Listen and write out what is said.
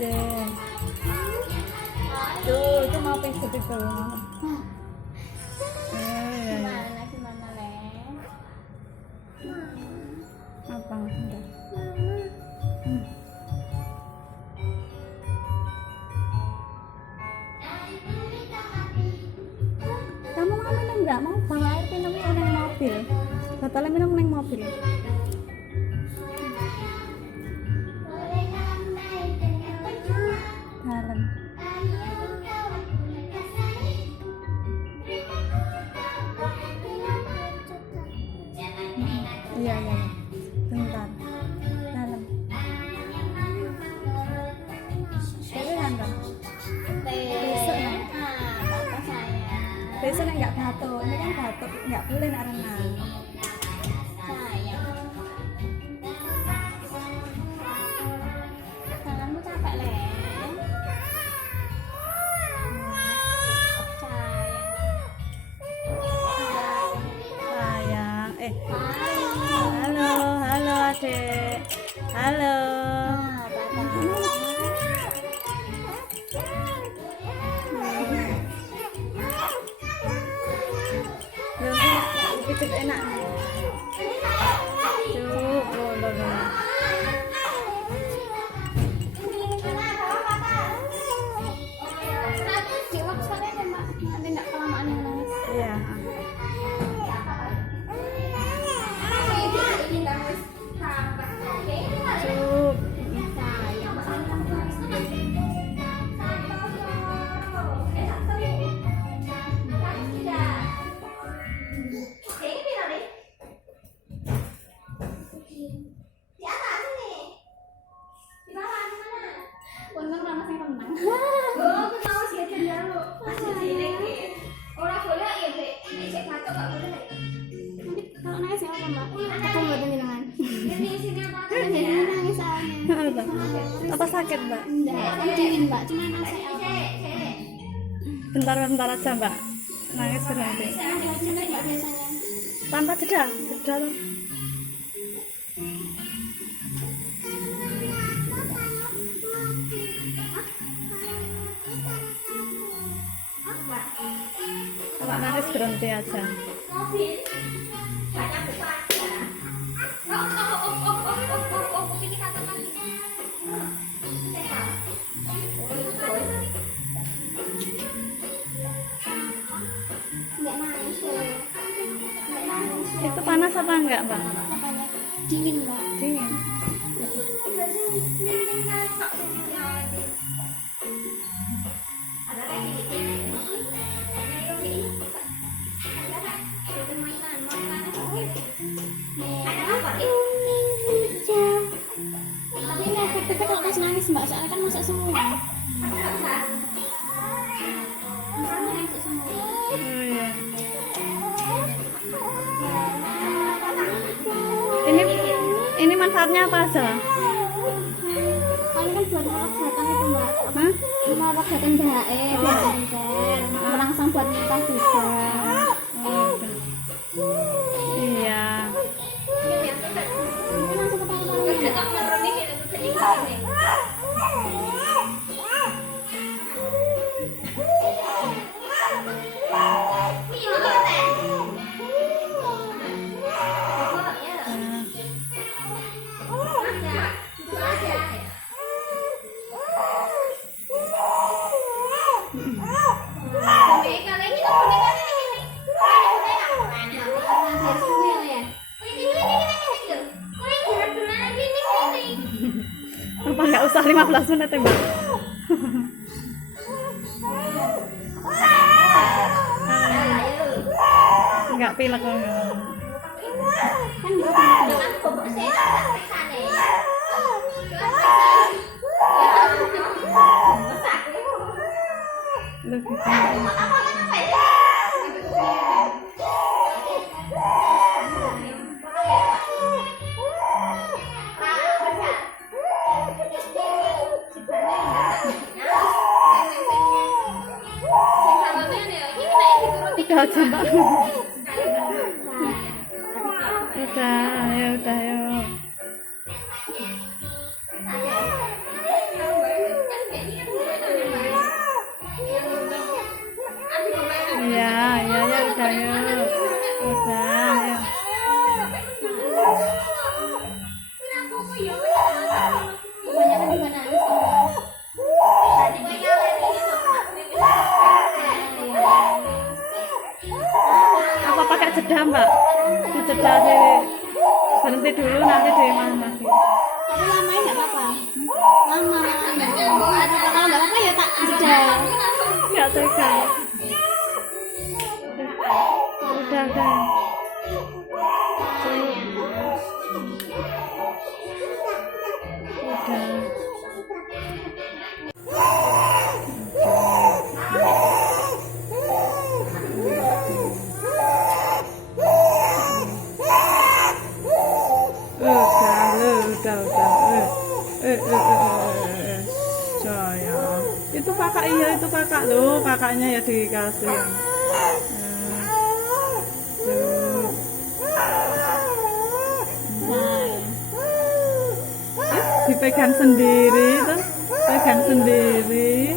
Cek. Tuh, itu mau pijat itu. Gimana Le? Apa? Enggak. Kamu mau minum enggak? Mau bawa air minumnya neng mobil. Botolnya minum neng mobil. Dalam. Iya, iya. Bentar. Dalam. Jadi nonton. Besok nih. Bapak saya. Besok nih nggak batuk. Ini kan batuk, nggak boleh nak renang. Sayang. Tanganmu capek Le. Sayang. Sayang. Halo, halo adek. Halo. Loh, pijat enak. Cuk, loh. Iya. Cuk. Kalau nangis apa Mbak? Aku mau dengan nangis soalnya. Apa sakit, Mbak? Enggak, Mbak, cuma nangis. Bentar aja, Mbak. Nangis nanti. Tanpa jeda loh. Kalau nangis berhenti aja. Itu panas apa enggak, Mbak? Dingin Mbak. Dingin. Tapi ini efektifnya kalau pas nangis Mbak, soalnya kan masak semua. Oh iya. Ini manfaatnya apa aja? Paling kan buat nolak batang itu Mbak. Hah? Nolak batang jahe, biar encer. Merangsang buat muntah juga. Iya. Ini langsung ketawa-tawa. Apa nggak usah 15 menit ya, Mbak? Nggak pilek kok. Kan enggak Udah aja, Mbak. Udah, ya. udah yuk. Udah yuk. Kebanyakan juga nangis. Apa pakai jeda mbak? Dijeda deh. Berhenti dulu nanti deh lagi. Tapi lama ya nggak apa-apa. Lama. Nggak apa-apa. Kalau nggak apa-apa ya tak jeda. Nggak tega. Udah. Udah. Udah. Sayang. Itu kakak, iya itu kakak loh, kakaknya ya dikasih. Tuh. Dipegang sendiri tuh, pegang sendiri.